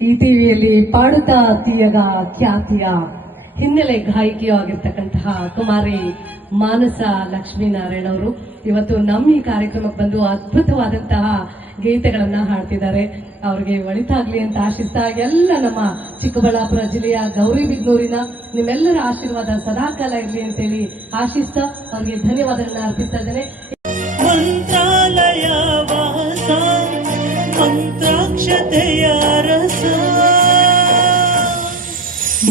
ಈ ಟಿವಿಯಲ್ಲಿ ಪಾಡುತ್ತಾ ತೀಯಗ ಖ್ಯಾತಿಯ ಹಿನ್ನೆಲೆ ಗಾಯಕಿಯೂ ಆಗಿರ್ತಕ್ಕಂತಹ ಕುಮಾರಿ ಮಾನಸ ಲಕ್ಷ್ಮೀನಾರಾಯಣ ಅವರು ಇವತ್ತು ನಮ್ಮ ಈ ಕಾರ್ಯಕ್ರಮಕ್ಕೆ ಬಂದು ಅದ್ಭುತವಾದಂತಹ ಗೀತೆಗಳನ್ನ ಹಾಡ್ತಿದ್ದಾರೆ. ಅವ್ರಿಗೆ ಒಳಿತಾಗ್ಲಿ ಅಂತ ಆಶಿಸ್ತಾ ಎಲ್ಲ ನಮ್ಮ ಚಿಕ್ಕಬಳ್ಳಾಪುರ ಜಿಲ್ಲೆಯ ಗೌರಿಬಿದನೂರಿನ ನಿಮ್ಮೆಲ್ಲರ ಆಶೀರ್ವಾದ ಸದಾಕಾಲ ಇರಲಿ ಅಂತೇಳಿ ಆಶಿಸ್ತಾ ಅವ್ರಿಗೆ ಧನ್ಯವಾದಗಳನ್ನ ಅರ್ಪಿಸ್ತಾ ಇದ್ದೇನೆ. ಮಂತ್ರಾಲಯ ವಾಸ ಮಂತ್ರಾಕ್ಷತೆಯ ರಸ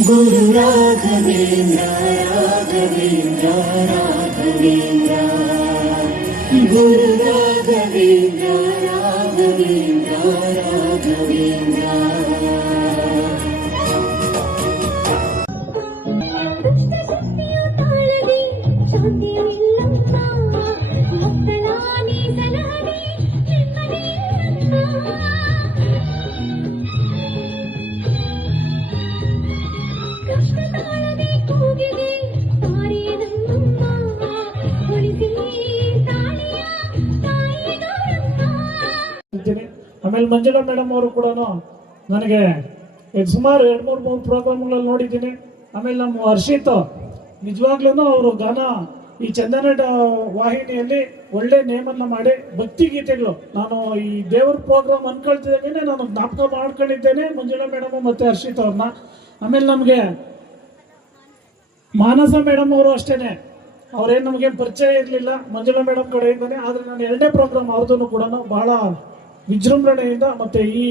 ಗುರು ರಾಘವೇಂದ್ರ ರಾಘವೇಂದ್ರ ರಾಘವೇಂದ್ರ ಗುರು ರಾಘವೇಂದ್ರ ರಾಘವೇಂದ್ರ ರಾಘವೇಂದ್ರ ಆಮೇಲೆ ಮಂಜುಳಾ ಮೇಡಮ್ ಅವರು ಕೂಡ ನನಗೆ ಸುಮಾರು 2-3 ಪ್ರೋಗ್ರಾಮ್ಗಳಲ್ಲಿ ನೋಡಿದ್ದೀನಿ. ಆಮೇಲೆ ನಮ್ಮ ಹರ್ಷಿತ್ ನಿಜವಾಗ್ಲೂ ಅವರು ಗಾನ ಈ ಚಂದನ ವಾಹಿನಿಯಲ್ಲಿ ಒಳ್ಳೆ ನೇಮನ್ನ ಮಾಡಿ ಭಕ್ತಿ ಗೀತೆಗಳು ನಾನು ಈ ದೇವ್ರ ಪ್ರೋಗ್ರಾಮ್ ಅನ್ಕೊಳ್ತಿದ್ದೇನೆ, ನಾನು ಜ್ಞಾಪಕ ಮಾಡ್ಕೊಂಡಿದ್ದೇನೆ ಮಂಜುಳಾ ಮೇಡಮ್ ಮತ್ತೆ ಹರ್ಷಿತ್ ಅವ್ರನ್ನ. ಆಮೇಲೆ ನಮಗೆ ಮಾನಸ ಮೇಡಮ್ ಅವರು ಅಷ್ಟೇನೆ, ಅವ್ರೇನು ನಮಗೆ ಪರಿಚಯ ಇರಲಿಲ್ಲ ಮಂಜುಳಾ ಮೇಡಮ್ ಕಡೆಯಿಂದಾನೆ. ಆದರೆ ನಾನು 2ನೇ ಪ್ರೋಗ್ರಾಮ್ ಅವ್ರದ್ದು ಕೂಡ ಬಹಳ ವಿಜೃಂಭಣೆಯಿಂದ ಮತ್ತೆ ಈ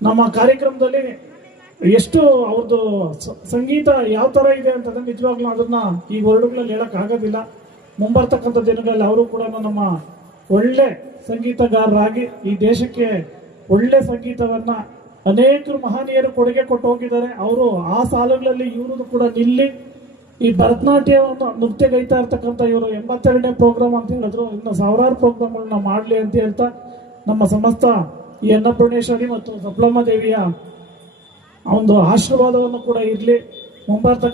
ನಮ್ಮ ಕಾರ್ಯಕ್ರಮದಲ್ಲಿ ಎಷ್ಟು ಅವ್ರದ್ದು ಸಂಗೀತ ಯಾವ ಥರ ಇದೆ ಅಂತಂದ್ರೆ ನಿಜವಾಗ್ಲೂ ಅದನ್ನ ಈ ವರ್ಡ್ಗಳಲ್ಲಿ ಹೇಳಕ್ ಆಗೋದಿಲ್ಲ. ಮುಂಬರ್ತಕ್ಕಂಥ ದಿನಗಳಲ್ಲಿ ಅವರು ಕೂಡ ನಮ್ಮ ಒಳ್ಳೆ ಸಂಗೀತಗಾರರಾಗಿ ಈ ದೇಶಕ್ಕೆ ಒಳ್ಳೆ ಸಂಗೀತವನ್ನ ಅನೇಕರು ಮಹನೀಯರು ಕೊಡುಗೆ ಕೊಟ್ಟು ಹೋಗಿದ್ದಾರೆ. ಅವರು ಆ ಸಾಲುಗಳಲ್ಲಿ ಇವರು ಕೂಡ ನಿಲ್ಲಿ ಈ ಭರತನಾಟ್ಯವನ್ನು ನೃತ್ಯಗೈತಾ ಇರ್ತಕ್ಕಂಥ ಇವರು 82ನೇ ಪ್ರೋಗ್ರಾಮ್ ಅಂತ ಹೇಳಿದ್ರು. ಇನ್ನು ಸಾವಿರಾರು ಪ್ರೋಗ್ರಾಮ್ಗಳನ್ನ ಮಾಡಲಿ ಅಂತ ಹೇಳ್ತಾ ನಮ್ಮ ಸಮಸ್ತ ಈ ಅನ್ನಪೂರ್ಣೇಶ್ವರಿ ಮತ್ತು ಸಪ್ಲಮ್ಮ ದೇವಿಯ ಒಂದು ಆಶೀರ್ವಾದವನ್ನು ಕೂಡ ಇರಲಿ. ಮುಂಬರ್ತಕ್ಕಂಥ